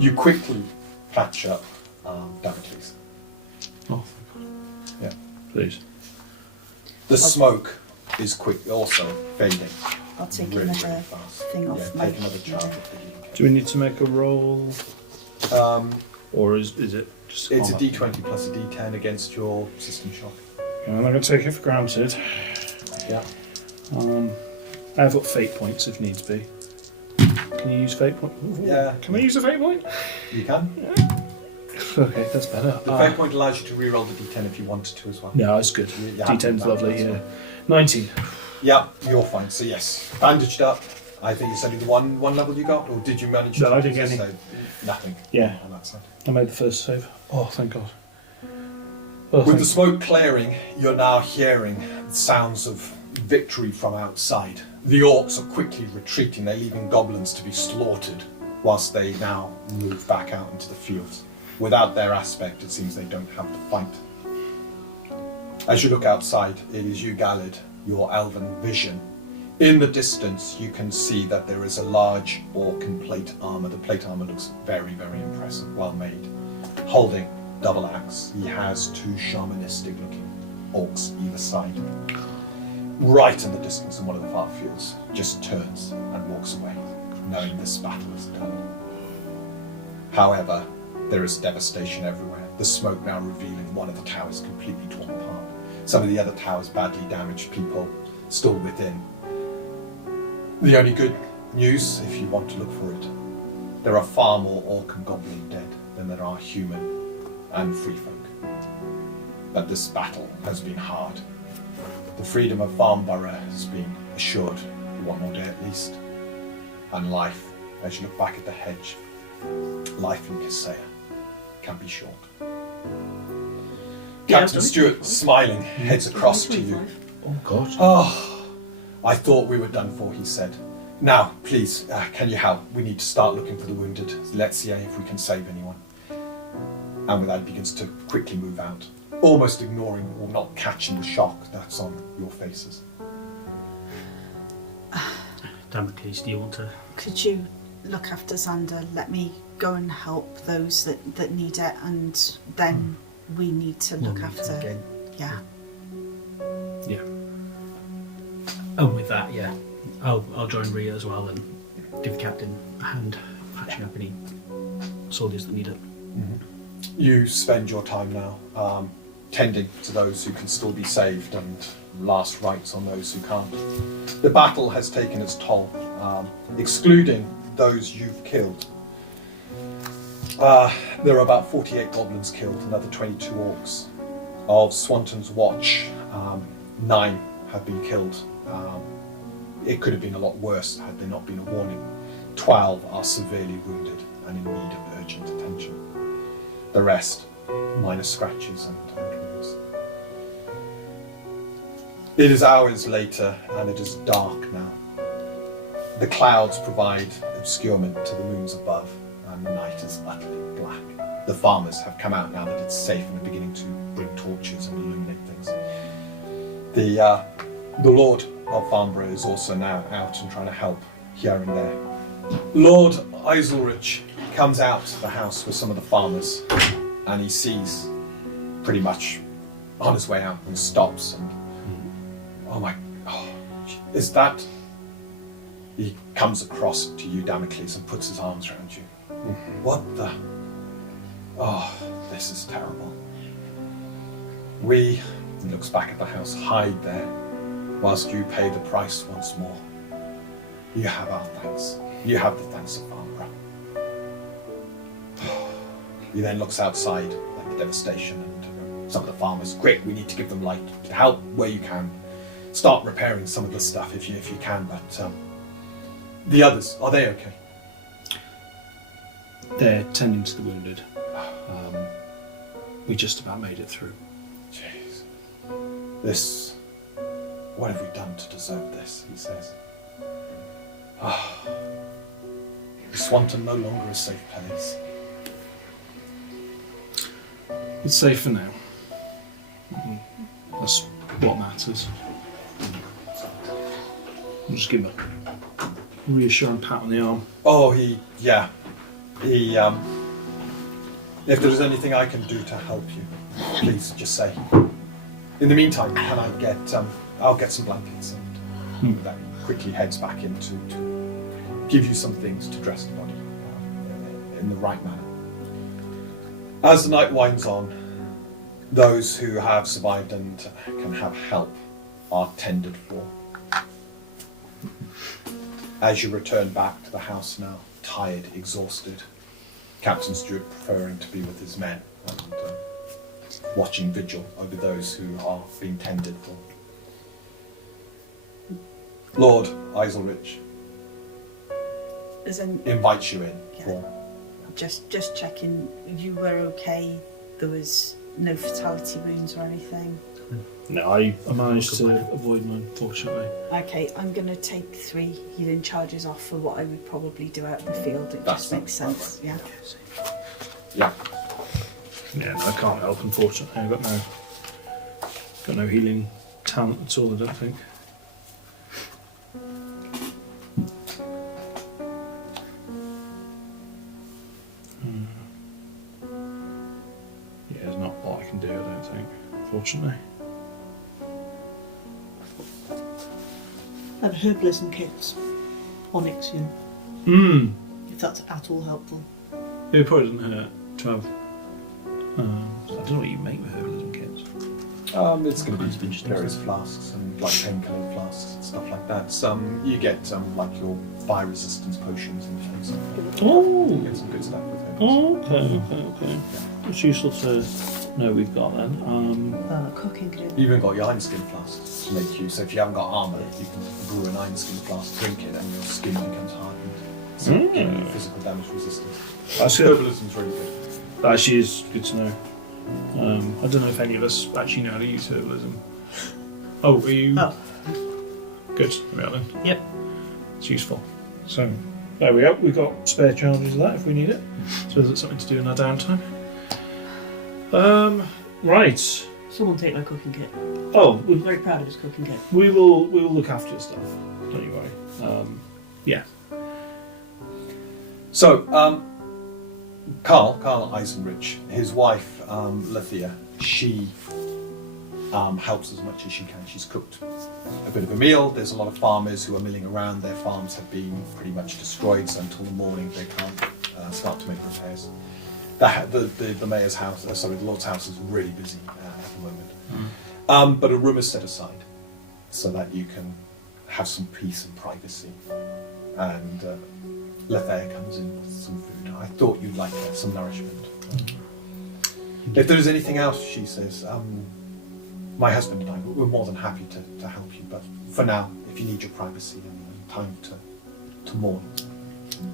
You quickly patch up Damocles. Oh, Yeah. please. The smoke is also fading. I'll take really, another really fast. thing off Yeah, my... take another charge of the DK. Do we need to make a roll? Or is it just... It's a armor? D20 plus a D10 against your system shock. Okay, I'm not going to take it for granted. Yeah. I've got fate points if needs be. Can you use fate point? Yeah. Can I use a fate point? You can. Okay, that's better. The fate point allows you to reroll the D10 if you wanted to as well. No, that's good. You D10's lovely, as yeah. well. 19. Yeah, you're fine. So yes, bandaged up. I think it's only the one level you got, or did you manage No, to I didn't get any. save? Nothing. Yeah. On that side. I made the first save. Oh, thank God. Oh, With thank the smoke clearing, you're now hearing the sounds of victory from outside. The orcs are quickly retreating. They're leaving goblins to be slaughtered, whilst they now move back out into the fields. Without their aspect, it seems they don't have to fight. As you look outside, it is you, Galid, your elven vision. In the distance, you can see that there is a large orc in plate armor. The plate armor looks very, very impressive, well made. Holding double axe, he has two shamanistic-looking orcs either side. Right in the distance, in one of the far fields, just turns and walks away, knowing this battle is done. However, there is devastation everywhere. The smoke now revealing one of the towers completely torn apart. Some of the other towers badly damaged, people still within. The only good news, if you want to look for it, there are far more orc and goblin dead than there are human and free folk. But this battle has been hard. The freedom of Farnborough has been assured for one more day at least. And life, as you look back at the hedge, life in Kaseya can be short. Captain Stewart, smiling, heads across to you. Oh, God. Oh, I thought we were done for, he said. Now, please, can you help? We need to start looking for the wounded. Let's see if we can save anyone. And with that, he begins to quickly move out, almost ignoring or not catching the shock that's on your faces. Damocles, do you want to... Could you look after Xander? Let me go and help those that need it, and then we need to We'll look meet after... again. Yeah. Yeah. And with that, yeah, I'll join Rhea as well and give the captain a hand patching up any soldiers that need it. Mm-hmm. You spend your time now tending to those who can still be saved and last rites on those who can't. The battle has taken its toll, excluding those you've killed. There are about 48 goblins killed, another 22 orcs. Of Swanton's watch, 9 have been killed. It could have been a lot worse had there not been a warning. 12 are severely wounded and in need of urgent attention. The rest, minor scratches and wounds. It is hours later and it is dark now. The clouds provide obscurement to the moons above and the night is utterly black. The farmers have come out now that it's safe and are beginning to bring torches and illuminate things. The Lord of Farnborough is also now out and trying to help here and there. Lord Iselrich comes out to the house with some of the farmers and he sees pretty much on his way out and stops and is that? He comes across to you, Damocles, and puts his arms around you. What the? Oh, this is terrible. We, he looks back at the house, hide there, whilst you pay the price once more. You have our thanks. You have the thanks of Farnborough. He then looks outside at the devastation and some of the farmers. Quick, we need to give them light. Help where you can. Start repairing some of the stuff if you can, but the others, are they okay? They're tending to the wounded. We just about made it through. Jeez. This... What have we done to deserve this, he says. Is Swanton no longer a safe place? It's safe for now. That's what matters. I'll just give him a reassuring pat on the arm. Oh, yeah. He, if there is anything I can do to help you, please just say. In the meantime, can I get? I'll get some blankets, and that quickly heads back in to give you some things to dress the body in the right manner. As the night winds on, those who have survived and can have help are tended for. As you return back to the house now, tired, exhausted, Captain Stewart preferring to be with his men and watching vigil over those who are being tended for. Lord Iselrich invites you in for... Just checking, you were okay? There was no fatality wounds or anything? No, I managed to avoid mine, fortunately. Okay, I'm going to take 3 healing charges off for what I would probably do out in the field. It just makes sense, yeah. Yeah. Yeah, no, I can't help, unfortunately. I've got no healing talent at all, I don't think. Yeah, there's not a lot I can do, I don't think, unfortunately. And herbalism kits. Onyxian. If that's at all helpful. It probably doesn't hurt to have... I don't know what you make with herbalism kits. It's going to be various flasks and like painkiller flasks and stuff like that. You get like your fire resistance potions and things like that. Oh! You get some good stuff with it. Okay. It's useful to know we've got then. Cooking kit. You even got your iron skin flasks to make you, so if you haven't got armour, you can brew an iron skin flask, drink it, and your skin becomes hardened. So giving you physical damage resistance. Herbalism's really good. That actually is good to know. I don't know if any of us actually know how to use herbalism. Oh, are you? Oh. Good, right then. Yep. It's useful. So, there we go. We've got spare charges of that if we need it. So it's something to do in our downtime. Right. Someone take my cooking kit. Oh, I'm very proud of his cooking kit. we will look after your stuff. Don't you worry. Yeah. So, Carl Eisenrich, his wife, Lethia, she helps as much as she can. She's cooked a bit of a meal. There's a lot of farmers who are milling around. Their farms have been pretty much destroyed, so until the morning they can't start to make repairs. The mayor's house, the Lord's house is really busy at the moment. But a room is set aside so that you can have some peace and privacy. And Lethia comes in with some food. I thought you'd like some nourishment. If there is anything else, she says, my husband and I, we're more than happy to help you. But for now, if you need your privacy and time to mourn,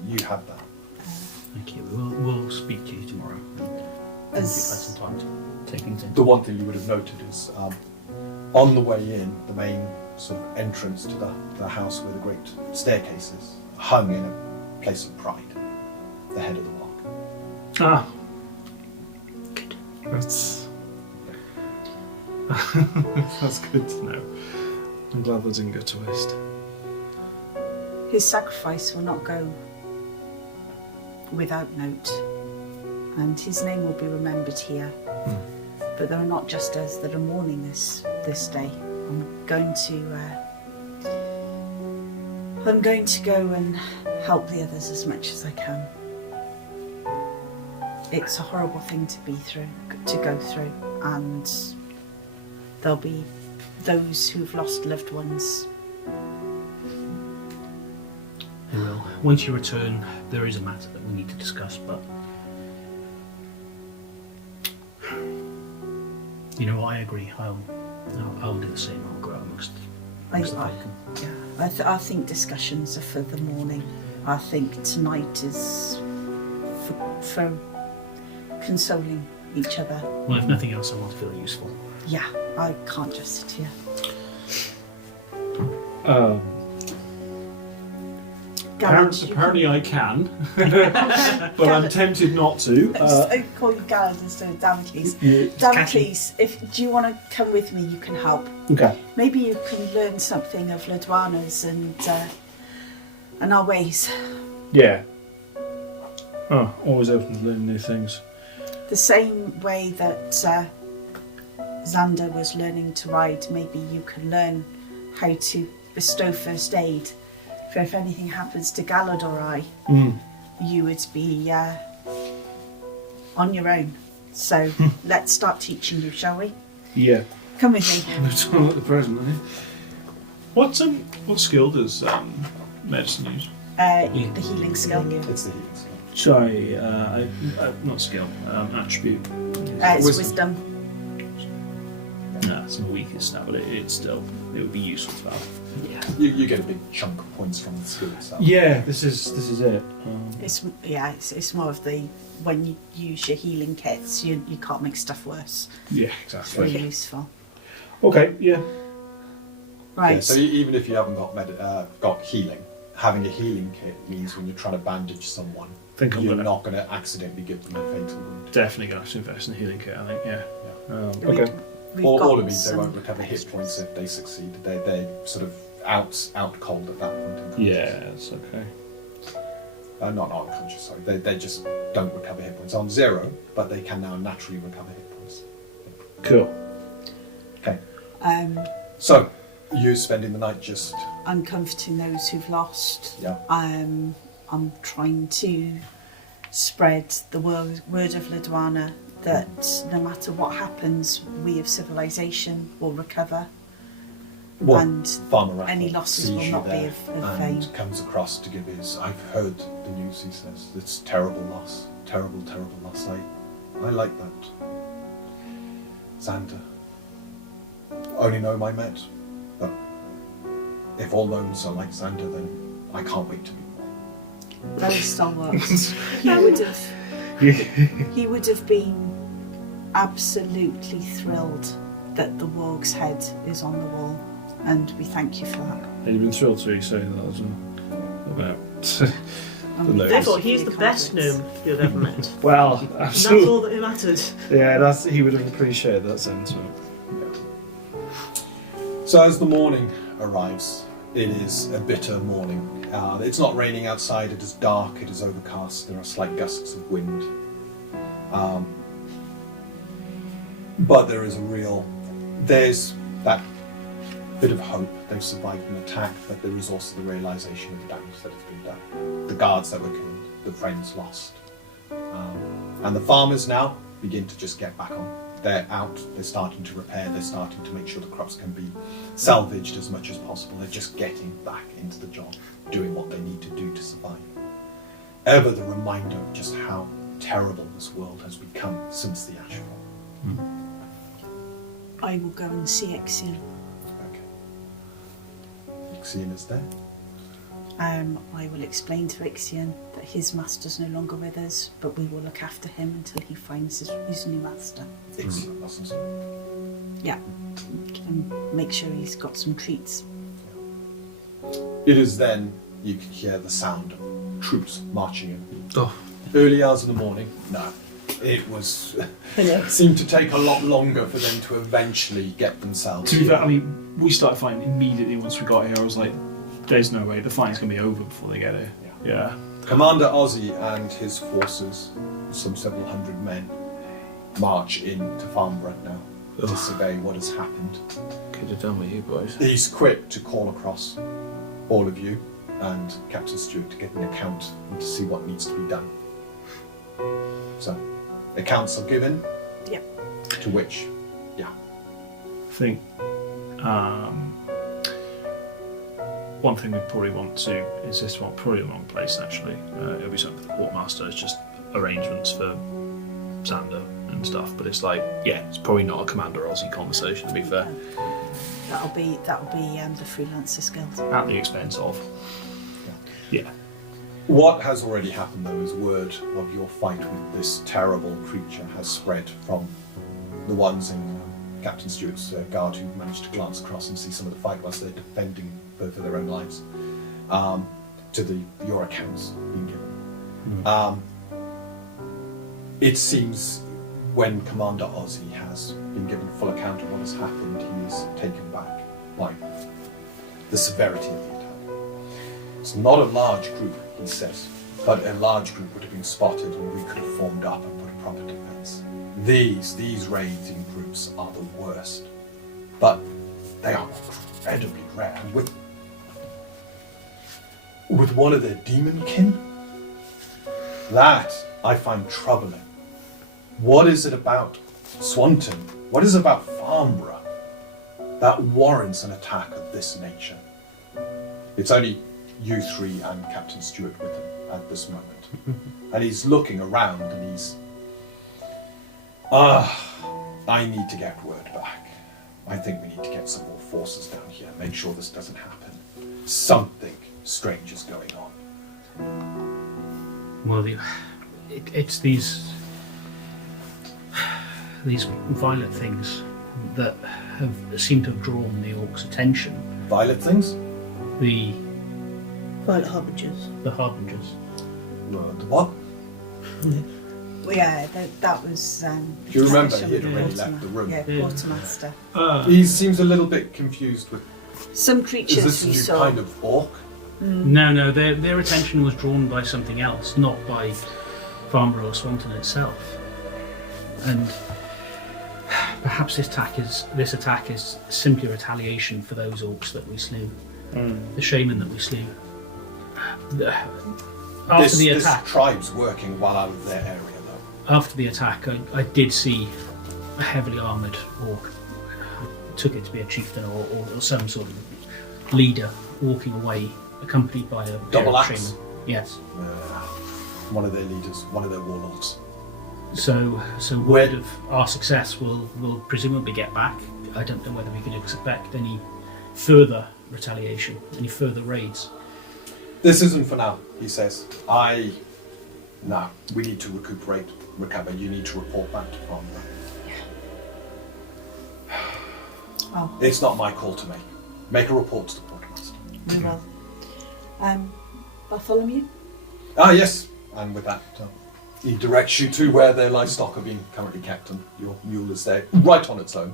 you have that. Thank you. We'll speak to you tomorrow. You've had some time to take things in. The one thing you would have noted is on the way in, the main sort of entrance to the house where the great staircase is, hung in a place of pride, the head of the rock. Ah. Good. That's good to know. I'm glad that didn't go to waste. His sacrifice will not go without note, and his name will be remembered here. But there are not just us that are mourning this day. I'm going to go and help the others as much as I can. It's a horrible thing to go through, and there'll be those who've lost loved ones. They will. Once you return, there is a matter that we need to discuss, but you know, I agree. I'll do the same. I'll go out amongst the folk. I think discussions are for the morning. I think tonight is for consoling each other. Well, if nothing else, I want to feel useful. Yeah, I can't just sit here. Garrett, Apparently I can, but I'm tempted not to. I call you Garrett instead of Damocles. Damocles, do you want to come with me, you can help. Okay. Maybe you can learn something of Ledwana's and our ways. Yeah. Oh, always open to learning new things. The same way that Xander was learning to ride, maybe you can learn how to bestow first aid. For if anything happens to Gallard or I, you would be on your own. So let's start teaching you, shall we? Yeah. Come with me. It's all at the present, eh? What skill does medicine use? The healing skill. It's the healing skill. Sorry, not skill, attribute. It's wisdom. No, it's my weakest now, but it would be useful to have. Yeah. You get a big chunk of points from the skill itself. Yeah, this is it. It's more of the when you use your healing kits, you can't make stuff worse. Yeah, It's exactly. really useful. Okay, yeah. Right. Yeah, so even if you haven't got healing, having a healing kit means when you're trying to bandage someone, I'm you're gonna not going to accidentally give them a fatal wound. definitely going to have to invest in a healing kit, I think, yeah. We- Okay. we've All got of these, they some won't recover hit extras. points if they succeed. They're sort of out cold at that point in time. Yeah, it's okay. Not unconscious, sorry. They just don't recover hit points on 0, but they can now naturally recover hit points. Cool. Okay. Um, So, you spending the night just... I'm comforting those who've lost. Yeah. I'm trying to spread the word of Ladwana that no matter what happens, we of civilization will recover. Well, And Farmer Rattle any losses sees will you not be there of and vain. comes across to give his... I've heard the news, he says. It's terrible loss. Terrible, terrible loss. I like that. Xander. Only know him I met. But if all gnomes are like Xander, then I can't wait to meet more. Very stalwart. He would have been absolutely thrilled that the warg's head is on the wall, and we thank you for that. You've been thrilled to say that, hasn't about And we Hello. thank Therefore, you he's for the your best confidence. gnome you've ever met. Well, And that's absolutely. all that mattered. Yeah, he would have appreciated that sentiment. So as the morning arrives, it is a bitter morning. It's not raining outside, it is dark, it is overcast, there are slight gusts of wind. But there is there's that bit of hope. They've survived an attack, but there is also the realization of the damage that has been done. The guards that were killed, the friends lost. And the farmers now begin to just get back on. They're out, they're starting to repair, they're starting to make sure the crops can be salvaged as much as possible. They're just getting back into the job, doing what they need to do to survive. Ever the reminder of just how terrible this world has become since the Ashfall. I will go and see Ixion. Okay. Ixion is there. I will explain to Ixion that his master's no longer with us, but we will look after him until he finds his new master. Ixion, doesn't it? Yeah, and make sure he's got some treats. It is then you can hear the sound of troops marching in. Oh, Early hours in the morning, no. It was seemed to take a lot longer for them to eventually get themselves. To be fair, I mean, we started fighting immediately once we got here. I was like, there's no way, the fighting's going to be over before they get here. Yeah. Commander Ozzy and his forces, some several hundred men, march into Farnborough now to survey what has happened. could have done with you boys. He's quick to call across all of you and Captain Stewart to get an account and to see what needs to be done. So, accounts are given. Yep. To which, I think one thing we probably want to insist on, probably in the wrong place actually, it'll be something for the quartermaster, it's just arrangements for Xander and stuff, but it's like, yeah, it's probably not a Commander Aussie conversation to be fair, That'll be the freelancer guild. at the expense of. Yeah. what has already happened though is word of your fight with this terrible creature has spread from the ones in Captain Stewart's guard who managed to glance across and see some of the fight whilst they're defending for their own lives, to your accounts being given. It seems when Commander Ozzy has been given full account of what has happened, he is taken back by the severity of the attack. It's not a large group, he says, but a large group would have been spotted and we could have formed up and put a proper defense. These raiding groups are the worst, but they are incredibly rare. And with one of their demon kin, that I find troubling. What is it about Swanton? What is it about Farnborough that warrants an attack of this nature? It's only you three and Captain Stewart with him at this moment. And he's looking around and he's... I need to get word back. I think we need to get some more forces down here, make sure this doesn't happen. Something strange is going on. Well, it's these violet things that have seemed to have drawn the orcs' attention. Violet things? The Violet Harbingers. harbingers. The what? Well, yeah, that was. Do you remember Commissioner he had already Quartermaster. left the room? Yeah, Yeah. Quartermaster. He seems a little bit confused with... Some Is creatures this a we new saw. kind of orc? No, their attention was drawn by something else, not by Farnborough or Swanton itself. And perhaps this attack is simply retaliation for those orcs that we slew, the shaman that we slew. After the attack, This tribe's working well out of their area, though. after the attack, I did see a heavily armoured orc. I took it to be a chieftain or some sort of leader walking away, accompanied by a Double pair of axe? shaman. Yes. One of their leaders, one of their warlords. So word of our success will presumably get back. I don't know whether we could expect any further retaliation, any further raids. This isn't for now, he says. No, we need to recover. You need to report back to Farnborough. Oh, It's not my call to make. Make a report to the quartermaster. we will. Bartholomew? Ah, yes. And with that, he directs you to where their livestock are being currently kept, and your mule is there, right on its own.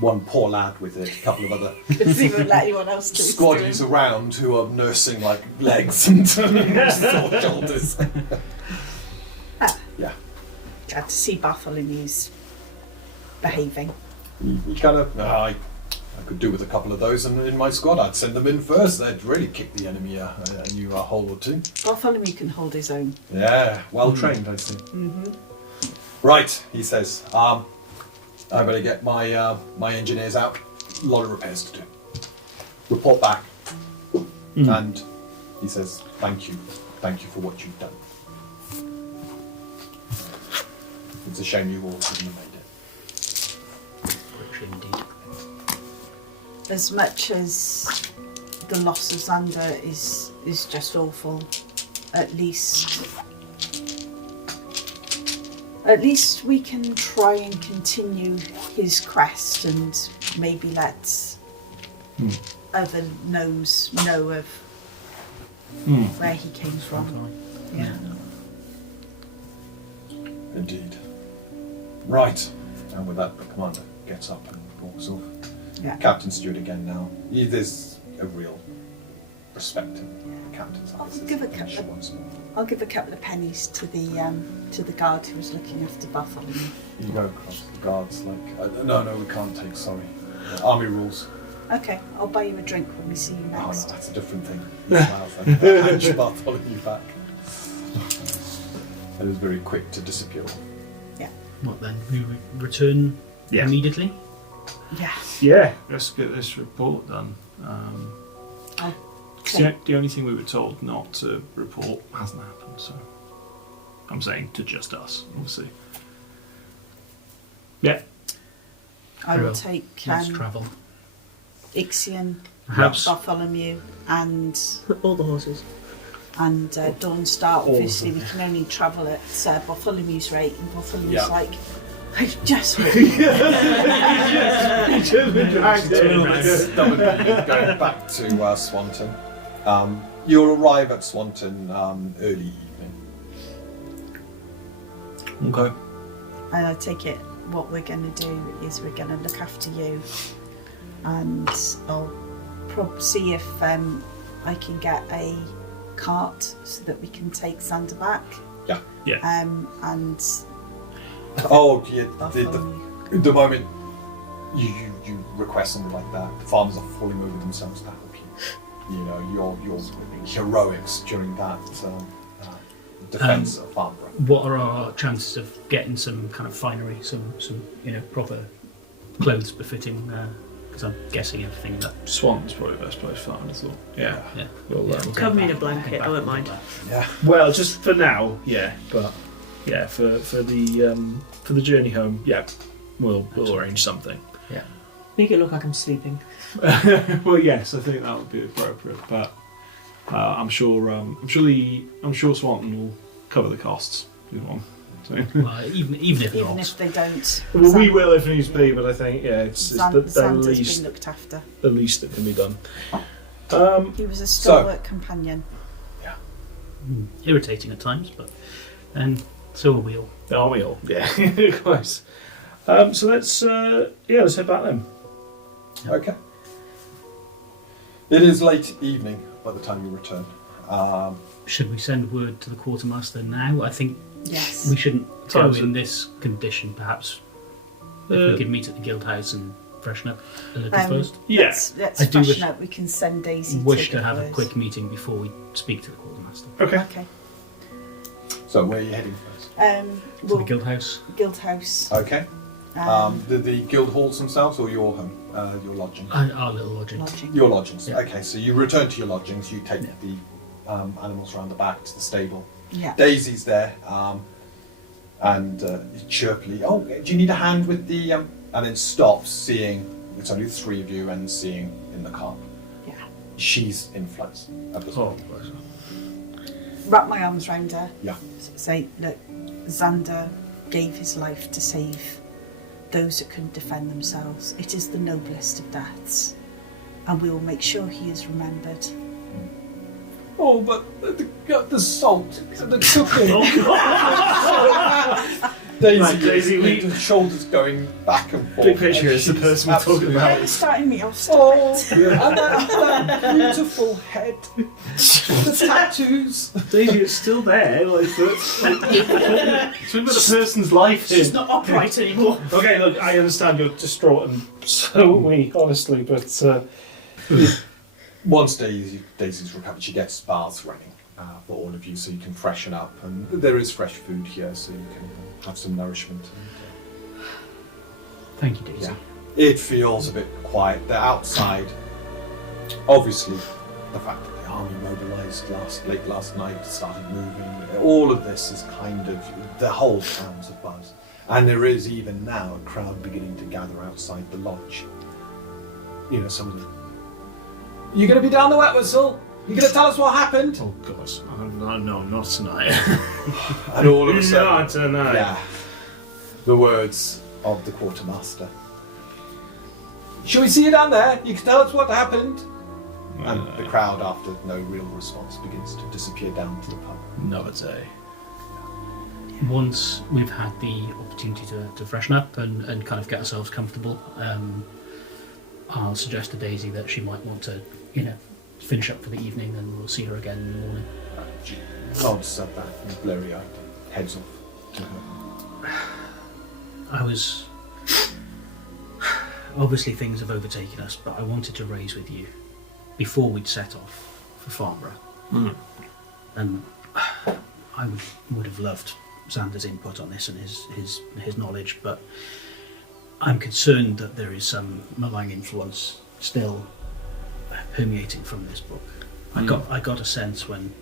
One poor lad with it, a couple of other Because he won't let anyone else do his squaddies doing. around who are nursing like legs and sore shoulders. Yeah. Glad to see Bartholomew's behaving. You kind of, I could do with a couple of those in my squad. I'd send them in first. They'd really kick the enemy a new hole or two. Bartholomew can hold his own. Yeah, well trained, I see. Mm-hmm. Right, he says. I better get my engineers out. A lot of repairs to do. Report back. And he says, thank you for what you've done. It's a shame you all couldn't have made it. Actually, indeed. As much as the loss of Xander is just awful, at least we can try and continue his quest and maybe let other gnomes know of where he came from. Yeah. Indeed. Right. And with that, the commander gets up and walks off. Yeah. Captain Stewart again now. There's a real respect in the captain's I'll eyes. give a He couple of- wants more. I'll give a couple of pennies to the guard who was looking after Bartholomew. You go across the guards like, no, we can't take, sorry. Army rules. Okay, I'll buy you a drink when we see you Oh, no, next. that's a different thing. He smiles and hands Bartholomew back. And is very quick to disappear. What then? We return Yeah. immediately? Yeah. Yeah, let's get this report done. I'll 'Cause the only thing we were told not to report hasn't happened, so I'm saying to just us, obviously. Yeah. I will Well, take Let's travel. Ixion, Perhaps Bartholomew, and All the horses. Dawnstar. All of Obviously, them. we can only travel at Bartholomew's rate, and Bartholomew's Yeah. like, I just want Going back to Swanton. You'll arrive at Swanton early evening. Okay. And I take it what we're going to do is we're going to look after you, and I'll see if I can get a cart so that we can take Xander back. Yeah. Yeah. And Oh, yeah. Bartholomew. The moment you request something like that, the farmers are falling over themselves to help you. You know, your heroics during that defence of Farnborough. What are our chances of getting some kind of finery, some proper clothes befitting? Because I'm guessing everything that. Swan's probably the best place for that, I thought. Yeah. Yeah. We'll, Yeah, we'll Cover me in a back- blanket, head I back won't and mind. do that. Yeah. Well, just for now, yeah. But yeah, for the journey home, yeah, we'll arrange something. Yeah. Make it look like I'm sleeping. Well, yes, I think that would be appropriate. But I'm sure Swanton will cover the costs. If you want. So. Well, even if Even not, if they don't. Well, we will if needs be, but I think it's the Xander's least been looked after. the least that can be done. He was a stalwart companion. irritating at times, but and so are we all. Aren't we all? Yeah, close. So let's head back then. Okay. It is late evening by the time you return. Should we send word to the quartermaster now? I think Yes. we shouldn't go Suppose in it- this condition. Perhaps if Uh, we could meet at the guild house and freshen up a little Um, first. Yeah. Let's I do freshen wish- up. We can send Daisy Wish to to have a give quick meeting before we speak to the quartermaster. Okay. Okay. So where are you heading first? To Well, the guild house. guild house. Okay. The guild halls themselves or your home, your lodging? Our little lodging. Lodging. Your lodgings. Yeah. Okay, so you return to your lodgings. You take Yeah. the animals around the back to the stable. Yeah. Daisy's there, and chirpily, "Oh, do you need a hand with the?" And then stops, seeing it's only the three of you, and seeing in the car. Yeah. She's in floods at this Oh, point. Wrap my arms round her. Yeah. Say, look, Xander gave his life to save those that couldn't defend themselves. It is the noblest of deaths, and we will make sure he is remembered. Oh, but the salt, the cooking. Daisy, Right, Daisy, the shoulders going back and forth. Big picture and is the she's person we're talking absolutely- about. It's starting me off. Oh, and that beautiful head, the tattoos. Daisy, it's still there. Like, it's with the person's life in. She's not upright anymore. Okay, look, I understand you're distraught, and so are we, honestly, but Once Daisy's recovered, she gets baths running for all of you, so you can freshen up. And there is fresh food here, so you can have some nourishment. Thank you, Daisy. Yeah, it feels a bit quiet. They're outside. Obviously, the fact that the army mobilised late last night, started moving. All of this is kind of the whole town's abuzz, and there is even now a crowd beginning to gather outside the lodge. You know, some of them. You gonna be down the wet whistle? You gonna tell us what happened? oh god, no, not tonight. And all of a sudden, Not tonight. yeah, the words of the quartermaster. Shall we see you down there? You can tell us what happened. And the crowd, after no real response, begins to disappear down to the pub. Another day. Once we've had the opportunity to freshen up and kind of get ourselves comfortable, I'll suggest to Daisy that she might want to, finish up for the evening, and we'll see her again in the morning. She nods at that and blurry-eyed, heads off to her. I was... Obviously things have overtaken us, but I wanted to raise with you, before we'd set off for Farnborough, and I would have loved Xander's input on this and his knowledge, but I'm concerned that there is some malign influence still permeating from this book. I got a sense when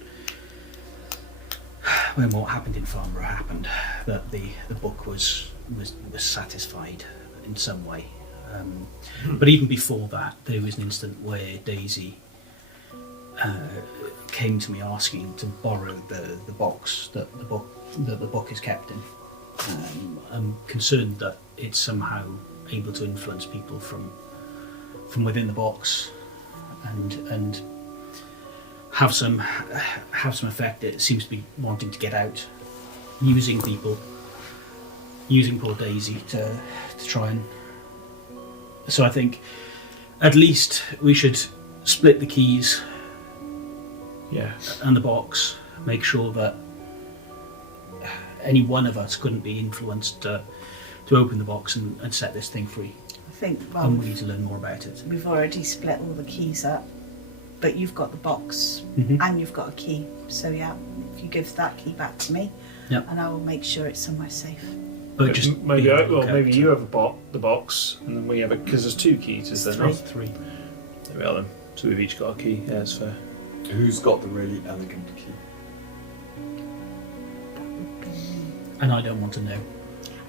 what happened in Farnborough happened, that the book was satisfied in some way. But even before that, there was an instant where Daisy came to me asking to borrow the box that the book is kept in. I'm concerned that it's somehow able to influence people from within the box and have some effect. It seems to be wanting to get out, using people, using poor Daisy to try and. So I think at least we should split the keys Yeah. and the box, make sure that any one of us couldn't be influenced to open the box and set this thing free. I think, And we need to learn more about it. we've already split all the keys up, but you've got the box Mhm. and you've got a key. So yeah, if you give that key back to me, Yep. and I will make sure it's somewhere safe. But just maybe be on the well, lookout. maybe you have the box, and then we have because there's 2 keys, is there not? Three. There we are then. So we've each got a key. Yeah, that's fair. Who's got the really elegant key? And I don't want to know.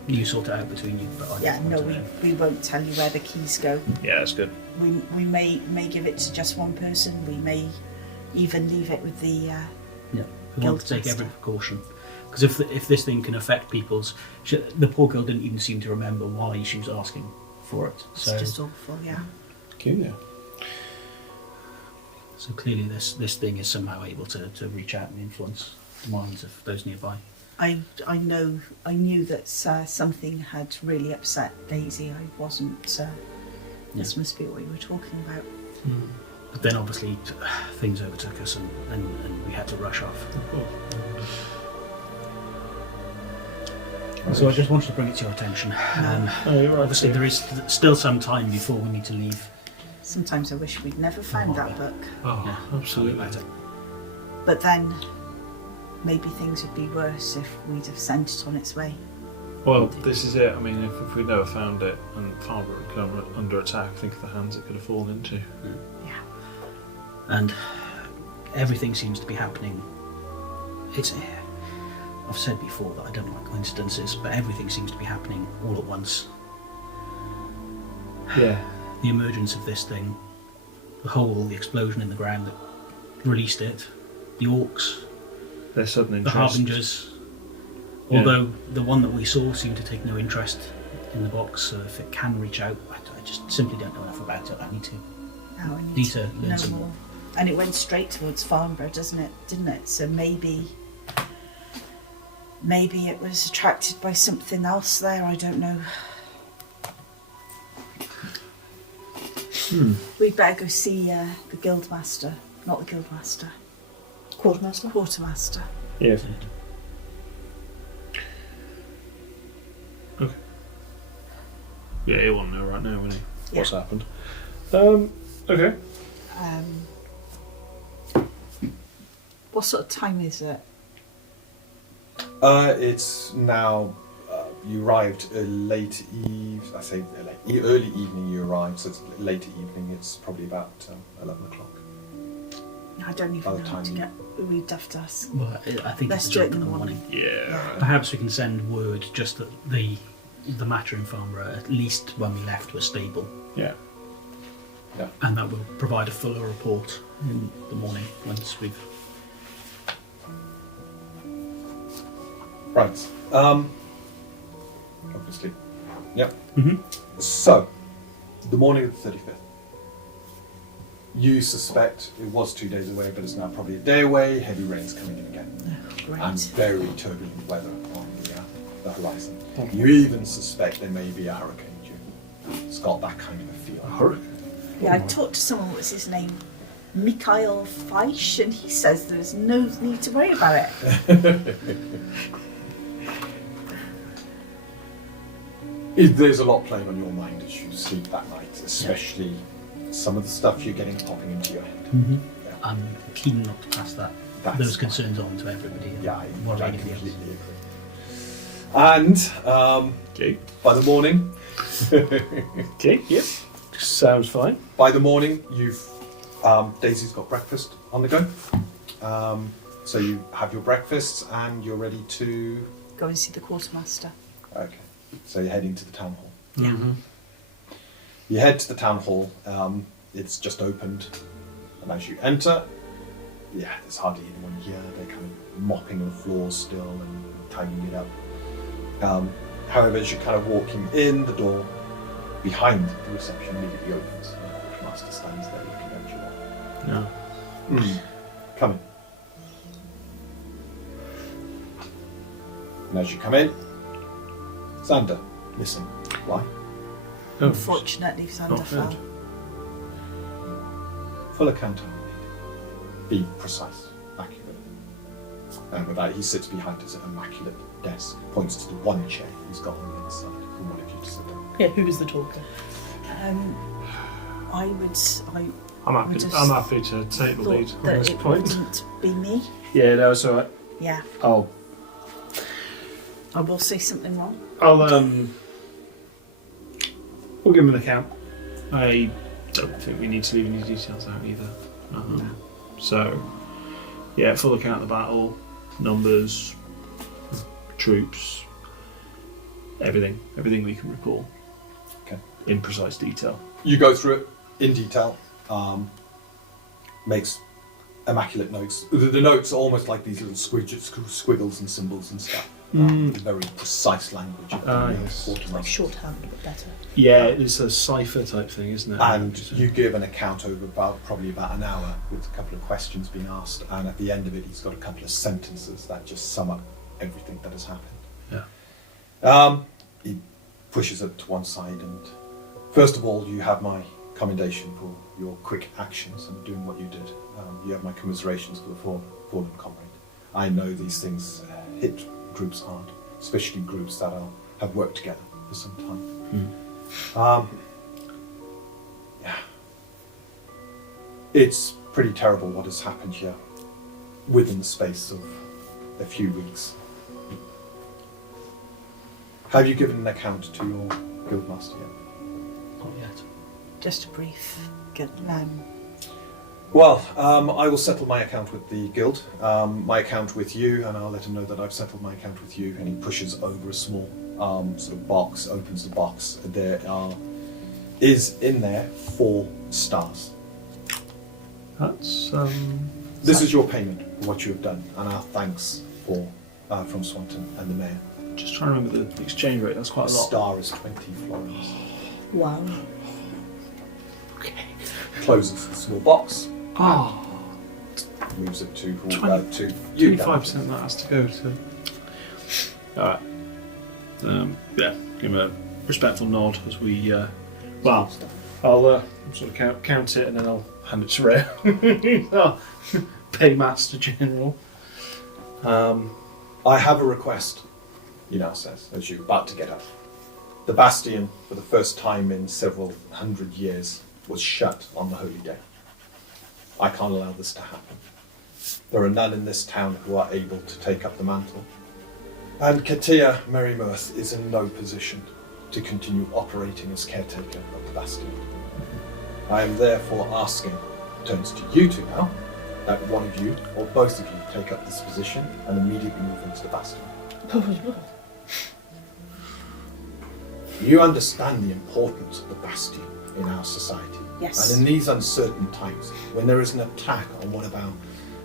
You sort it out between you, but I Yeah, don't no, want to know. we won't tell you where the keys go. Yeah, that's good. We may give it to just one person. We may even leave it with the. Yeah, we want to take every precaution. Because if this thing can affect people's... the poor girl didn't even seem to remember why she was asking for it. It's So, just awful, yeah. Yeah. so clearly this thing is somehow able to reach out and influence the minds of those nearby. I knew that something had really upset Daisy. I wasn't. This must be what we were talking about. But then obviously things overtook us and we had to rush off. So I just wanted to bring it to your attention. Oh, you're right. Obviously there is still some time before we need to leave. Sometimes I wish we'd never found that book, Oh, Yeah, absolutely. about it. but then maybe things would be worse if we'd have sent it on its way. Well, this is it. I mean, if we'd never found it and Farnborough had come under attack, think of the hands it could have fallen into. Yeah. And everything seems to be happening. I've said before that I don't like coincidences, but everything seems to be happening all at once. Yeah. The emergence of this thing, the explosion in the ground that released it, the orcs, Their sudden the interest. harbingers. Yeah. Although the one that we saw seemed to take no interest in the box, so if it can reach out, I just simply don't know enough about it. I need to. Now I Need to learn know some more. And it went straight towards Farnborough, didn't it? So maybe it was attracted by something else there. I don't know. We'd better go see the guildmaster, not the guildmaster, Quartermaster? quartermaster. Yeah. Okay. Yeah, he won't know right now, will he? What's happened? Okay. What sort of time is it? It's now. You arrived late eve. I say early evening. You arrived, so it's later evening. It's probably about 11 o'clock. I don't By even the know how to time get. We'd have to ask. Well, I think Let's it's do a it job in for the the morning. Yeah. Perhaps we can send word just that the matter in Farnborough, at least when we left, was stable, Yeah. and that will provide a fuller report in the morning once we've. Right. Obviously. Yep. Mm-hmm. So, the morning of the 35th. You suspect it was 2 days away, but it's now probably a day away. Heavy rain's coming in again. Oh, great. And very turbulent weather on the horizon. You even suspect there may be a hurricane due. It's got that kind of a feel. Hurricane. Yeah, I talked to someone. What's his name? Mikhail Feisch, and he says there's no need to worry about it. There's a lot playing on your mind as you sleep that night, especially some of the stuff you're getting popping into your head. Mm-hmm. Yeah. I'm keen not to pass That's those fine. concerns on to everybody. and Yeah, worry I anybody else. completely agree. And Okay. by the morning, Okay. Yep. Sounds fine. by the morning, you've Daisy's got breakfast on the go. So you have your breakfast and you're ready to. Go and see the quartermaster. Okay. So you're heading to the town hall. Yeah. Mm-hmm. You head to the town hall. It's just opened, and as you enter, yeah, there's hardly anyone here. They're kind of mopping the floors still and tidying it up. However, as you're kind of walking in, the door behind the reception immediately opens, and the quartermaster stands there looking at you all. Yeah. Come in. And as you come in, Xander, missing. Why? Oh. Unfortunately, Xander Not fell. good. Full account. Be precise. And with that, he sits behind his immaculate desk, points to the one chair he's got on the inside for one of you to sit down. Yeah, who is the talker? I would. I'm just happy to take the lead thought on that this it point. wouldn't be me. Yeah, no, it's alright. Yeah, I'll I will say something wrong. we'll give him an account. I don't think we need to leave any details out either. So, yeah, full account of the battle, numbers, troops, everything we can recall. Okay. In precise detail. You go through it in detail, makes immaculate notes. The notes are almost like these little squiggles and symbols and stuff. Very precise language. Yes. It's like shorthand, but better. Yeah, it's a cipher type thing, isn't it? And you give an account over probably about an hour with a couple of questions being asked, and at the end of it he's got a couple of sentences that just sum up everything that has happened. Yeah. He pushes it to one side, and first of all, you have my commendation for your quick actions and doing what you did. You have my commiserations for the fallen comrade. I know these things hit groups hard, especially groups that have worked together for some time. Yeah, it's pretty terrible what has happened here within the space of a few weeks. Have you given an account to your guildmaster yet? Not yet. Just a brief. Well, I will settle my account with the guild, my account with you, and I'll let him know that I've settled my account with you. And he pushes over a small sort of box, opens the box. There is in there 4 stars. That's This is your payment for what you have done, and our thanks from Swanton and the mayor. just trying to remember the exchange rate. That's quite A a lot. star is 20 florins. Wow. Closes the small box, Oh, moves it to you. 25% of that has to go to. Alright. Yeah, give him a respectful nod as we. Well, I'll sort of count it and then I'll hand it to Ray. Oh, Paymaster General. I have a request, he now says, as you're about to get up. The Bastion, for the first time in several hundred years, was shut on the holy day. I can't allow this to happen. There are none in this town who are able to take up the mantle. And Katia Merrymirth is in no position to continue operating as caretaker of the Bastion. I am therefore asking, turns to you two now, that one of you, or both of you, take up this position and immediately move into the Bastion. You understand the importance of the Bastion in our society. Yes. And in these uncertain times, when there is an attack on one of our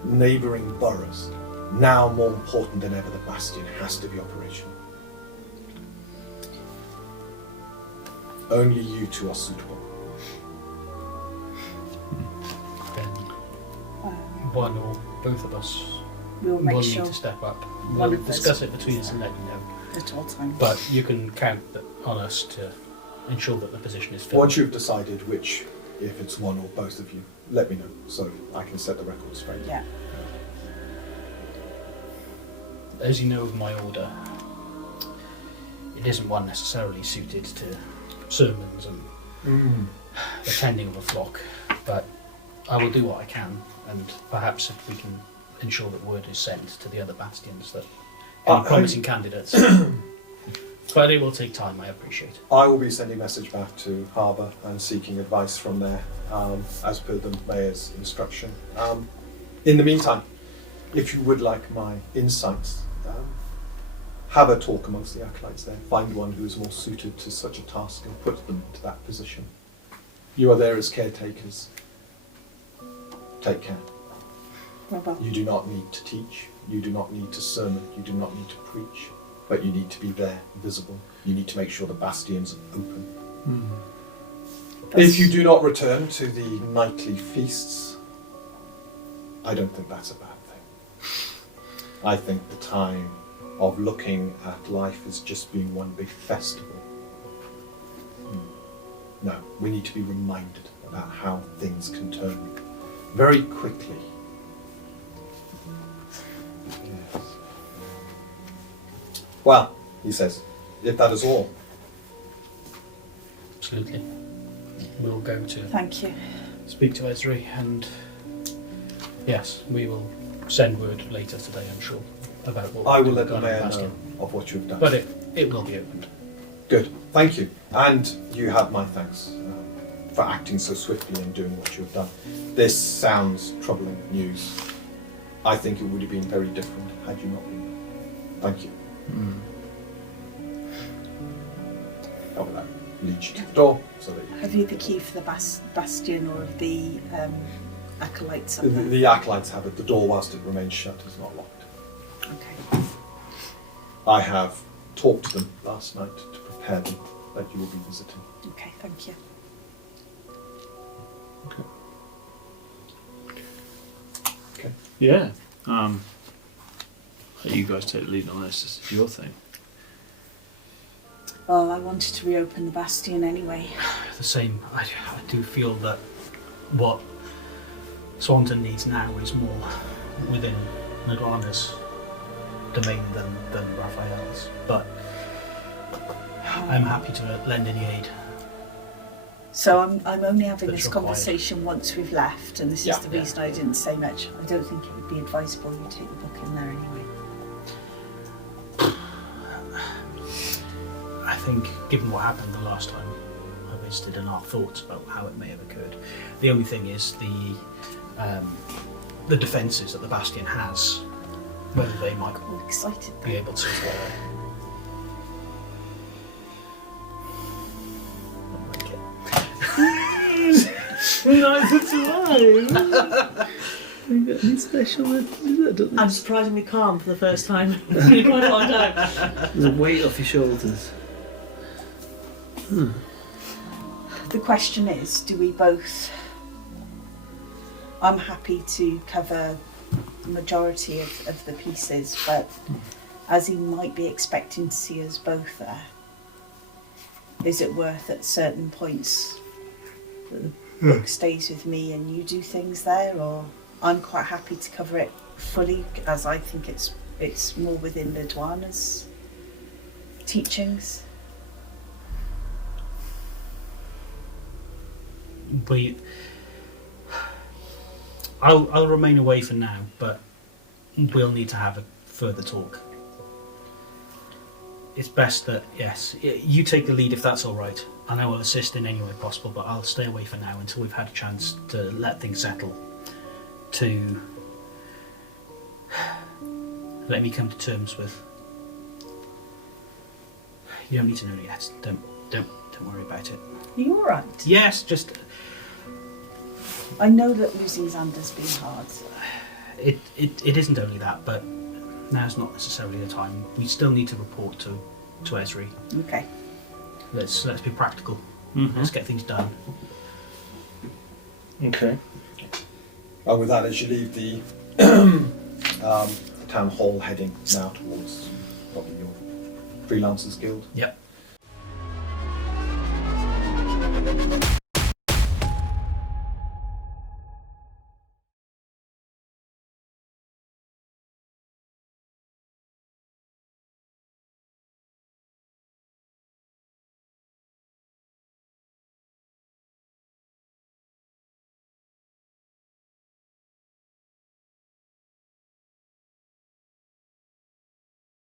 neighbouring boroughs, now more important than ever, the Bastion has to be operational. Only you two are suitable. Then one or both of us We'll will make need sure to step up. one We'll of us discuss it between us and let you know. at all times. But you can count on us to ensure that the position is filled. Once you've decided which, if it's one or both of you, let me know so I can set the record straight. Yeah. As you know of my order, it isn't one necessarily suited to sermons and attending of a flock, but I will do what I can, and perhaps if we can ensure that word is sent to the other bastions that any promising candidates. But it will take time, I appreciate it. I will be sending a message back to Harbour and seeking advice from there, as per the Mayor's instruction. In the meantime, if you would like my insights, have a talk amongst the acolytes there. Find one who is more suited to such a task and put them into that position. You are there as caretakers. Take care. You do not need to teach. You do not need to sermon. You do not need to preach. But you need to be there, visible. You need to make sure the bastion's open. If you do not return to the nightly feasts, I don't think that's a bad thing. I think the time of looking at life as just being one big festival. No, we need to be reminded about how things can turn very quickly. Yes. Well, he says, if that is all, Absolutely. We'll go to Thank you. speak to Esri, and yes, we will send word later today, I'm sure, about what I we'll will do let the regarding mayor Bastion. know of what you've done. But it will be opened. Good, thank you. And you have my thanks for acting so swiftly and doing what you have done. This sounds troubling news. I think it would have been very different had you not been there. Thank you. Oh, that leads you to the door, so that you Have you the key for the bastion or the acolytes up the, there? the acolytes have it. The door, whilst it remains shut, is not locked. Okay. I have talked to them last night to prepare them that you will be visiting. Okay, thank you. Okay. Yeah. You guys take the lead on this. This is your thing. Well, I wanted to reopen the bastion anyway. The same. I do feel that what Swanton needs now is more within Naguana's domain than Raphael's. But I'm happy to lend any aid. So I'm only having That's this required. conversation once we've left, and this Yeah. is the reason I didn't say much. I don't think it would be advisable you take the book in there anyway. I think, given what happened the last time I visited and our thoughts about how it may have occurred, the only thing is the defences that the Bastion has, whether they might I'm excited. be able to. Neither do I. You got any special? I'm surprisingly calm for the first time in quite a long time. The weight off your shoulders. The question is, do we both... I'm happy to cover the majority of the pieces, but as he might be expecting to see us both there, is it worth at certain points that the book stays with me and you do things there, or I'm quite happy to cover it fully, as I think it's more within Ladwana's teachings. I'll remain away for now, but we'll need to have a further talk. It's best that, yes, you take the lead if that's all right, and I will assist in any way possible, but I'll stay away for now until we've had a chance to let things settle, to let me come to terms with. You don't need to know yet. Don't worry about it. Are you alright? Yes, just I know that losing Xander's been hard. it isn't only that, but now's not necessarily the time. We still need to report to Esri. Okay. Let's be practical. Let's get things done. Okay. And with that, as you leave the town hall, heading now towards probably your freelancers guild. Yep.